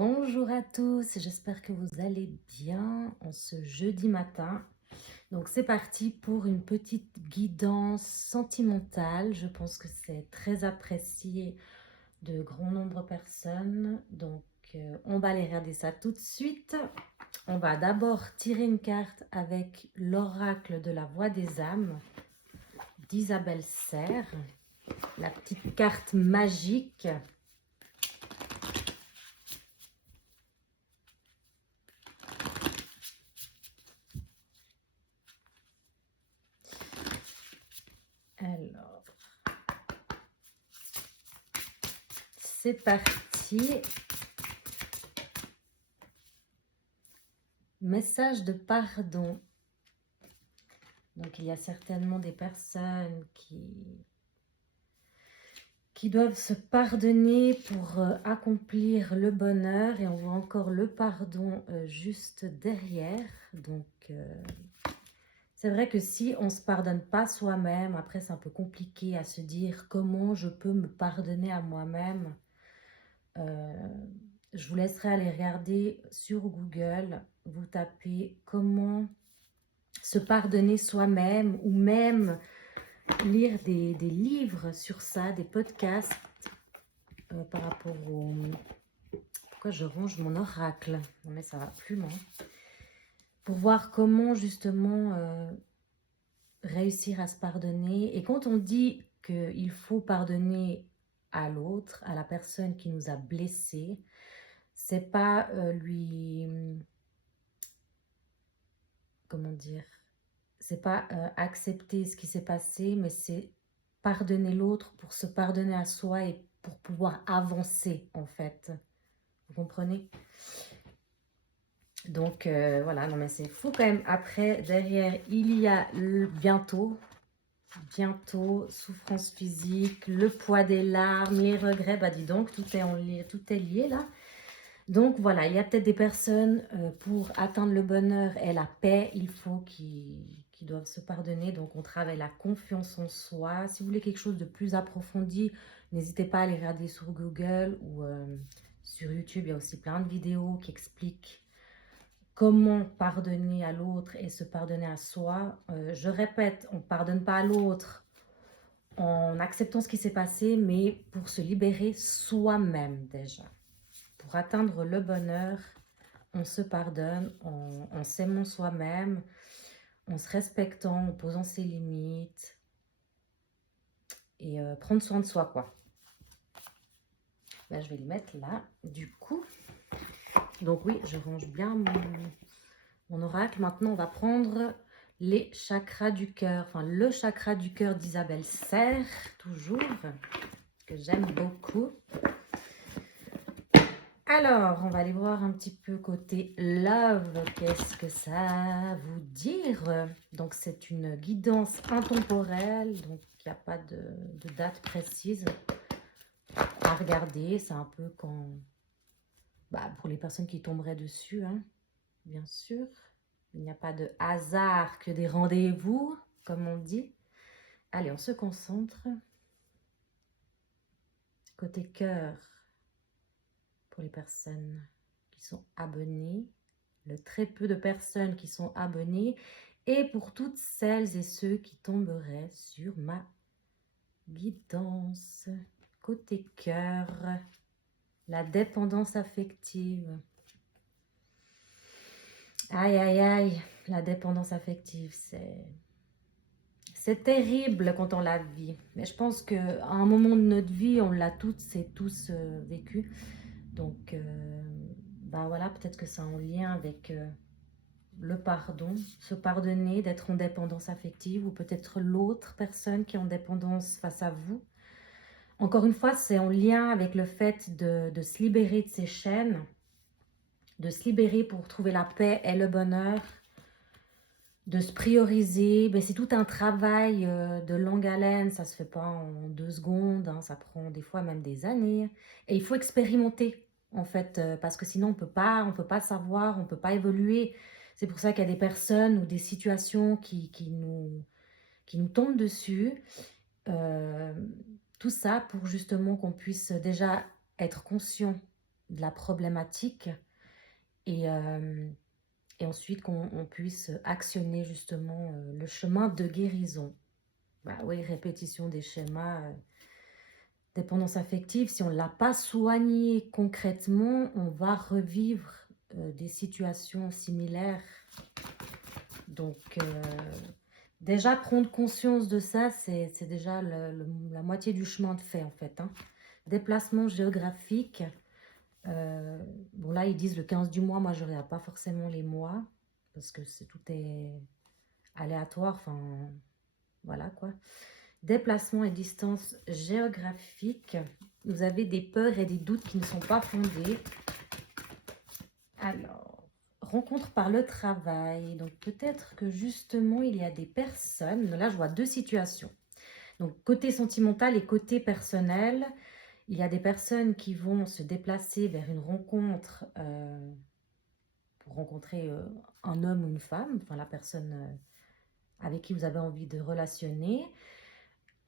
Bonjour à tous, j'espère que vous allez bien en ce jeudi matin. Donc c'est parti pour une petite guidance sentimentale. Je pense que c'est très apprécié de grand nombre de personnes. Donc on va aller regarder ça tout de suite. On va d'abord tirer une carte avec l'oracle de la voix des âmes d'Isabelle Serre, la petite carte magique. Alors, c'est parti. Message de pardon. Donc, il y a certainement des personnes qui doivent se pardonner pour accomplir le bonheur. Et on voit encore le pardon juste derrière. Donc, c'est vrai que si on ne se pardonne pas soi-même, après c'est un peu compliqué à se dire comment je peux me pardonner à moi-même. Je vous laisserai aller regarder sur Google. Vous tapez comment se pardonner soi-même ou même lire des livres sur ça, des podcasts par rapport au... Pourquoi je range mon oracle? Non mais ça va plus loin. Pour voir comment justement réussir à se pardonner. Et quand on dit qu'il faut pardonner à l'autre, à la personne qui nous a blessés, c'est pas lui... Comment dire? C'est pas accepter ce qui s'est passé, mais c'est pardonner l'autre pour se pardonner à soi et pour pouvoir avancer, en fait. Vous comprenez? Donc, voilà, non mais c'est fou quand même. Après, derrière, il y a bientôt, souffrance physique, le poids des larmes, les regrets. Bah dis donc, tout est lié là. Donc voilà, il y a peut-être des personnes, pour atteindre le bonheur et la paix, il faut qu'ils doivent se pardonner. Donc on travaille la confiance en soi. Si vous voulez quelque chose de plus approfondi, n'hésitez pas à aller regarder sur Google ou sur YouTube. Il y a aussi plein de vidéos qui expliquent comment pardonner à l'autre et se pardonner à soi. Je répète, on ne pardonne pas à l'autre en acceptant ce qui s'est passé, mais pour se libérer soi-même déjà. Pour atteindre le bonheur, on se pardonne en s'aimant soi-même, en se respectant, en posant ses limites et prendre soin de soi, quoi. Là, je vais les mettre là, du coup. Donc oui, je range bien mon oracle. Maintenant, on va prendre les chakras du cœur, enfin le chakra du cœur d'Isabelle Serre, toujours, que j'aime beaucoup. Alors, on va aller voir un petit peu côté love, qu'est-ce que ça a à vous dire? Donc, c'est une guidance intemporelle, donc il n'y a pas de date précise à regarder. C'est un peu quand, pour les personnes qui tomberaient dessus, hein, bien sûr. Il n'y a pas de hasard que des rendez-vous, comme on dit. Allez, on se concentre. Côté cœur, pour les personnes qui sont abonnées, le très peu de personnes qui sont abonnées, et pour toutes celles et ceux qui tomberaient sur ma guidance. Côté cœur, la dépendance affective. Aïe, aïe, aïe, la dépendance affective, c'est terrible quand on la vit. Mais je pense qu'à un moment de notre vie, on l'a toutes et tous vécu. Donc, voilà, peut-être que c'est en lien avec le pardon, se pardonner, d'être en dépendance affective, ou peut-être l'autre personne qui est en dépendance face à vous. Encore une fois, c'est en lien avec le fait de se libérer de ces chaînes, de se libérer pour trouver la paix et le bonheur, de se prioriser. C'est tout un travail de longue haleine, ça ne se fait pas en 2 secondes, hein, ça prend des fois même des années. Et il faut expérimenter, en fait, parce que sinon on peut pas savoir, on ne peut pas évoluer. C'est pour ça qu'il y a des personnes ou des situations qui nous tombent dessus. Tout ça pour justement qu'on puisse déjà être conscient de la problématique et, et ensuite qu'on puisse actionner justement le chemin de guérison. Bah oui, répétition des schémas, dépendance affective, si on ne l'a pas soigné concrètement, on va revivre des situations similaires. Donc, déjà prendre conscience de ça, c'est déjà la moitié du chemin de fait en fait, hein. Déplacement géographique, bon là ils disent le 15 du mois, moi je ne regarde pas forcément les mois, parce que tout est aléatoire, enfin voilà quoi. Déplacement et distance géographique, vous avez des peurs et des doutes qui ne sont pas fondés. Alors, rencontre par le travail. Donc, peut-être que justement, il y a des personnes. Là, je vois deux situations. Donc, côté sentimental et côté personnel, il y a des personnes qui vont se déplacer vers une rencontre pour rencontrer un homme ou une femme, enfin la personne avec qui vous avez envie de relationner.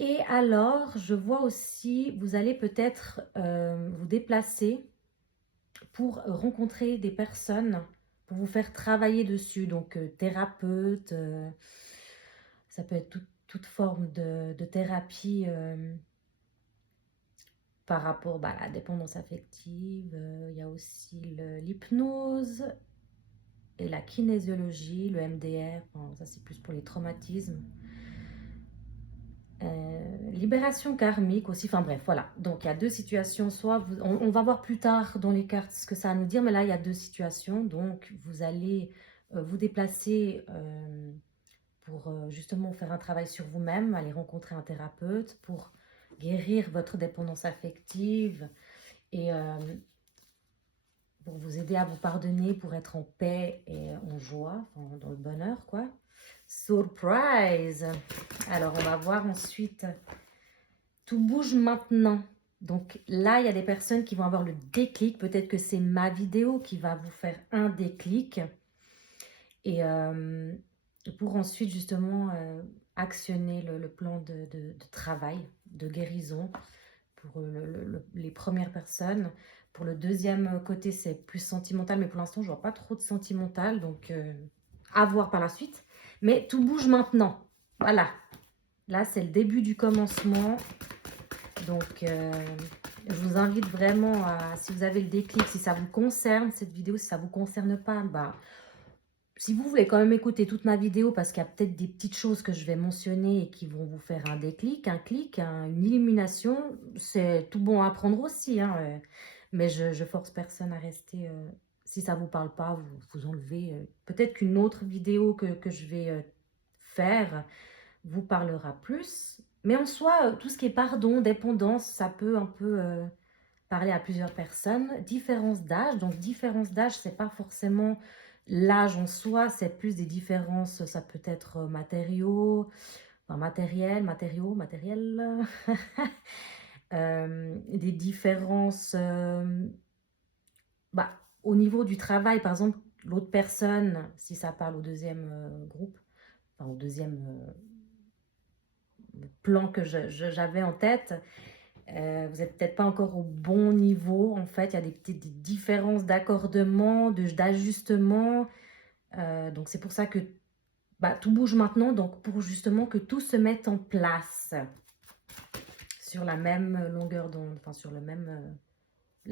Et alors, je vois aussi, vous allez peut-être vous déplacer pour rencontrer des personnes, pour vous faire travailler dessus. Donc, thérapeute, ça peut être toute forme de thérapie par rapport à la dépendance affective. Il y a aussi l'hypnose et la kinésiologie, le MDR. Enfin, ça, c'est plus pour les traumatismes. Libération karmique aussi, enfin bref, voilà. Donc il y a deux situations, soit on va voir plus tard dans les cartes ce que ça a à nous dire, mais là il y a deux situations. Donc vous allez vous déplacer pour justement faire un travail sur vous-même, aller rencontrer un thérapeute pour guérir votre dépendance affective et pour vous aider à vous pardonner, pour être en paix et en joie, enfin, dans le bonheur quoi. Surprise! Alors on va voir ensuite. Tout bouge maintenant. Donc là, il y a des personnes qui vont avoir le déclic. Peut-être que c'est ma vidéo qui va vous faire un déclic. Et pour ensuite, justement, actionner le plan de travail, de guérison pour les premières personnes. Pour le deuxième côté, c'est plus sentimental. Mais pour l'instant, je ne vois pas trop de sentimental. Donc, à voir par la suite. Mais tout bouge maintenant. Voilà. Là, c'est le début du commencement. Donc, je vous invite vraiment à, si vous avez le déclic, si ça vous concerne, cette vidéo, si ça ne vous concerne pas, si vous voulez quand même écouter toute ma vidéo, parce qu'il y a peut-être des petites choses que je vais mentionner et qui vont vous faire un déclic, un clic, une illumination, c'est tout bon à prendre aussi, hein, mais je force personne à rester. Si ça ne vous parle pas, vous enlevez. Peut-être qu'une autre vidéo que je vais faire vous parlera plus. Mais en soi, tout ce qui est pardon, dépendance, ça peut un peu parler à plusieurs personnes. Différence d'âge, donc différence d'âge, c'est pas forcément l'âge en soi, c'est plus des différences, ça peut être matériaux, enfin matériaux, matériel, des différences au niveau du travail, par exemple, l'autre personne, si ça parle au deuxième groupe, enfin au deuxième plan que j'avais en tête, vous n'êtes peut-être pas encore au bon niveau. En fait, il y a des petites différences d'accordement, d'ajustement. Donc, c'est pour ça que tout bouge maintenant. Donc, pour justement que tout se mette en place sur la même longueur d'onde, enfin sur la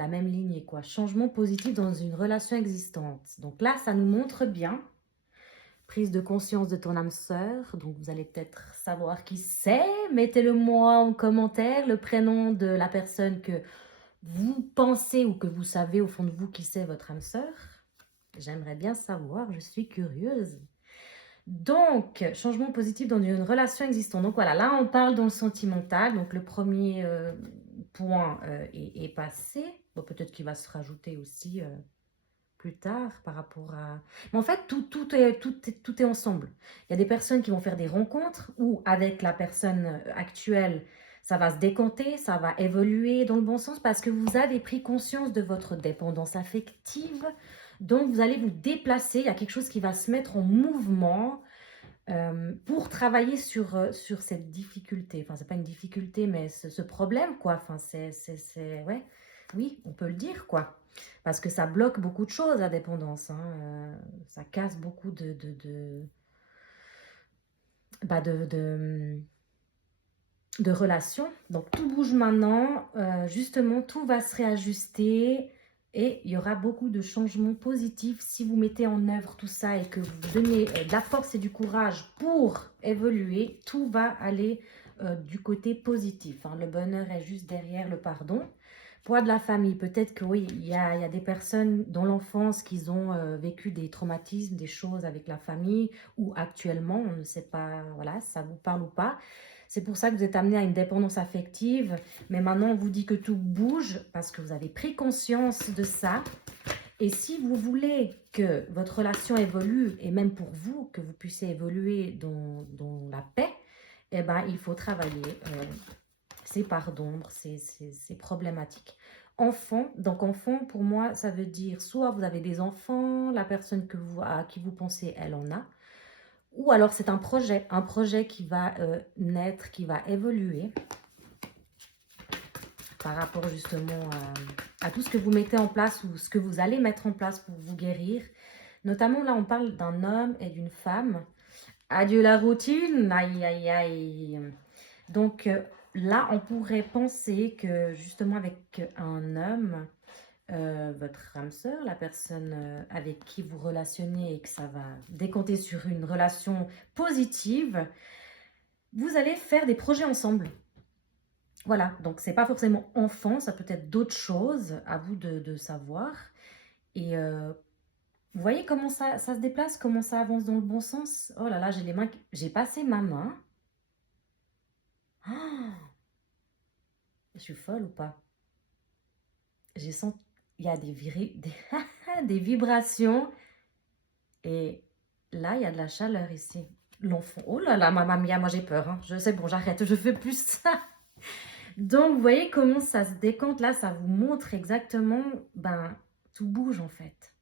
même lignée, quoi. Changement positif dans une relation existante. Donc là, ça nous montre bien. Prise de conscience de ton âme sœur. Donc, vous allez peut-être savoir qui c'est. Mettez-le moi en commentaire, le prénom de la personne que vous pensez ou que vous savez au fond de vous qui c'est votre âme sœur. J'aimerais bien savoir, je suis curieuse. Donc, changement positif dans une relation existante. Donc voilà, là on parle dans le sentimental. Donc le premier point est passé. Bon, peut-être qu'il va se rajouter aussi plus tard par rapport à... Mais en fait, tout est ensemble. Il y a des personnes qui vont faire des rencontres où avec la personne actuelle, ça va se décanter, ça va évoluer dans le bon sens parce que vous avez pris conscience de votre dépendance affective. Donc, vous allez vous déplacer. Il y a quelque chose qui va se mettre en mouvement pour travailler sur cette difficulté. Enfin, c'est pas une difficulté, mais ce problème, quoi. Enfin, ouais. Oui, on peut le dire, quoi. Parce que ça bloque beaucoup de choses, la dépendance, hein, ça casse beaucoup bah, de relations. Donc tout bouge maintenant, justement, tout va se réajuster et il y aura beaucoup de changements positifs si vous mettez en œuvre tout ça et que vous vous donnez de la force et du courage pour évoluer, tout va aller du côté positif, hein. Le bonheur est juste derrière le pardon. Poids de la famille, peut-être que oui, il y a des personnes dans l'enfance qui ont vécu des traumatismes, des choses avec la famille, ou actuellement, on ne sait pas, voilà, si ça vous parle ou pas. C'est pour ça que vous êtes amené à une dépendance affective, mais maintenant on vous dit que tout bouge parce que vous avez pris conscience de ça. Et si vous voulez que votre relation évolue, et même pour vous, que vous puissiez évoluer dans la paix, eh ben, il faut travailler ces parts d'ombre, ces problématiques. Enfant, donc enfant, pour moi, ça veut dire soit vous avez des enfants, la personne à qui vous pensez, elle en a, ou alors c'est un projet qui va naître, qui va évoluer par rapport justement à tout ce que vous mettez en place ou ce que vous allez mettre en place pour vous guérir. Notamment là, on parle d'un homme et d'une femme. Adieu la routine, aïe aïe aïe. Donc là, on pourrait penser que justement avec un homme, votre âme sœur, la personne avec qui vous relationnez et que ça va décompter sur une relation positive, vous allez faire des projets ensemble. Voilà, donc c'est pas forcément enfant, ça peut être d'autres choses, à vous de savoir. Et vous voyez comment ça se déplace, comment ça avance dans le bon sens? Oh là là, j'ai les mains, j'ai passé ma main. Ah, je suis folle ou pas? J'ai senti, il y a des vibrations. Et là, il y a de la chaleur ici. L'enfant, oh là là, mamma mia, moi j'ai peur, hein. Je sais, bon, j'arrête, je fais plus ça. Donc, vous voyez comment ça se décante là, ça vous montre exactement, ben, tout bouge en fait.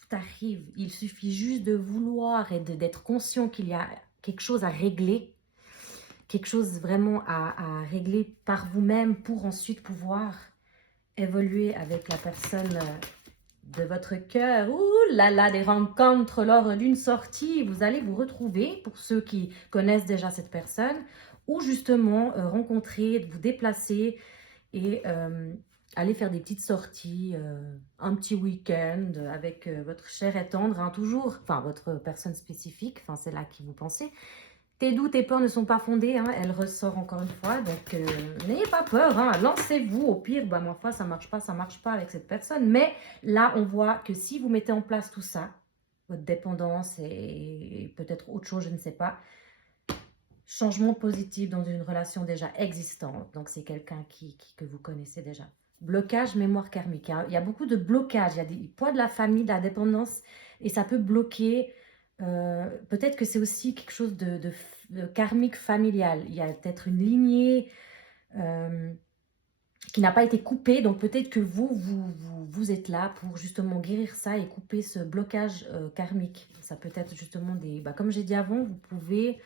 Tout arrive. Il suffit juste de vouloir et d'être conscient qu'il y a quelque chose à régler, quelque chose vraiment à régler par vous-même pour ensuite pouvoir évoluer avec la personne de votre cœur. Ouh là là, des rencontres lors d'une sortie. Vous allez vous retrouver, pour ceux qui connaissent déjà cette personne, ou justement rencontrer, vous déplacer et aller faire des petites sorties, un petit week-end avec votre cher et tendre, hein, toujours, enfin votre personne spécifique, enfin c'est là qui vous pensez. Tes doutes et peurs ne sont pas fondés, hein, elle ressort encore une fois, donc n'ayez pas peur, hein, lancez-vous. Au pire, bah, ma foi, ça marche pas avec cette personne. Mais là, on voit que si vous mettez en place tout ça, votre dépendance et peut-être autre chose, je ne sais pas, changement positif dans une relation déjà existante, donc c'est quelqu'un que vous connaissez déjà. Blocage, mémoire karmique, hein. Il y a beaucoup de blocages, il y a des poids de la famille, de la dépendance, et ça peut bloquer. Peut-être que c'est aussi quelque chose de karmique familial. Il y a peut-être une lignée qui n'a pas été coupée, donc peut-être que vous êtes là pour justement guérir ça et couper ce blocage karmique. Ça peut être justement des... Bah, comme j'ai dit avant, vous pouvez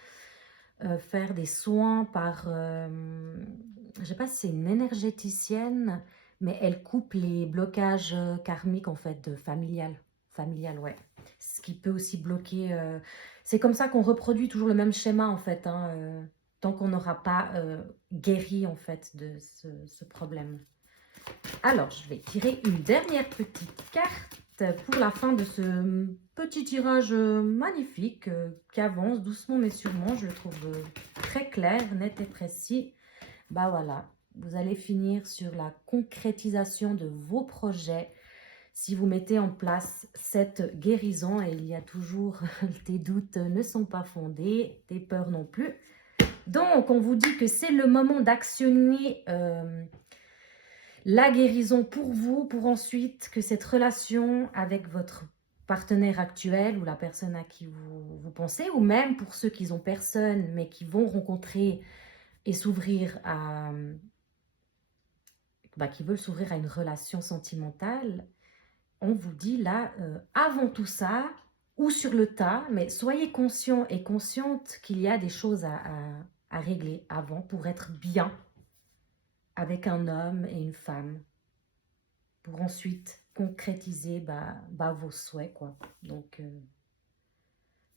faire des soins par... je ne sais pas si c'est une énergéticienne, mais elle coupe les blocages karmiques en fait, de familial. Familial, ouais. Ce qui peut aussi bloquer... c'est comme ça qu'on reproduit toujours le même schéma en fait, hein, tant qu'on n'aura pas guéri en fait de ce problème. Alors, je vais tirer une dernière petite carte pour la fin de ce petit tirage magnifique qui avance doucement mais sûrement. Je le trouve très clair, net et précis. Bah voilà, vous allez finir sur la concrétisation de vos projets si vous mettez en place cette guérison. Et il y a toujours, tes doutes ne sont pas fondés, tes peurs non plus. Donc, on vous dit que c'est le moment d'actionner la guérison pour vous, pour ensuite que cette relation avec votre partenaire actuel ou la personne à qui vous pensez, ou même pour ceux qui n'ont personne mais qui vont rencontrer et s'ouvrir à... Bah, qui veulent s'ouvrir à une relation sentimentale, on vous dit là, avant tout ça, ou sur le tas, mais soyez conscient et consciente qu'il y a des choses à régler avant pour être bien avec un homme et une femme. pour ensuite concrétiser vos souhaits, quoi. Donc,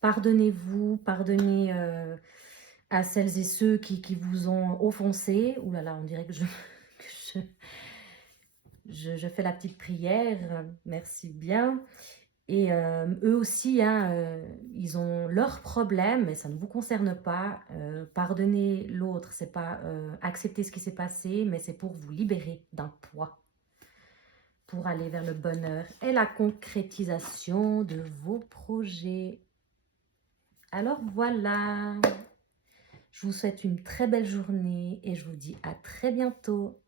pardonnez-vous, pardonnez à celles et ceux qui vous ont offensé. Ouh là là, on dirait que que je fais la petite prière. Merci bien. Et eux aussi, hein, ils ont leurs problèmes, mais ça ne vous concerne pas. Pardonner l'autre, c'est pas accepter ce qui s'est passé, mais c'est pour vous libérer d'un poids, pour aller vers le bonheur et la concrétisation de vos projets. Alors voilà, je vous souhaite une très belle journée et je vous dis à très bientôt.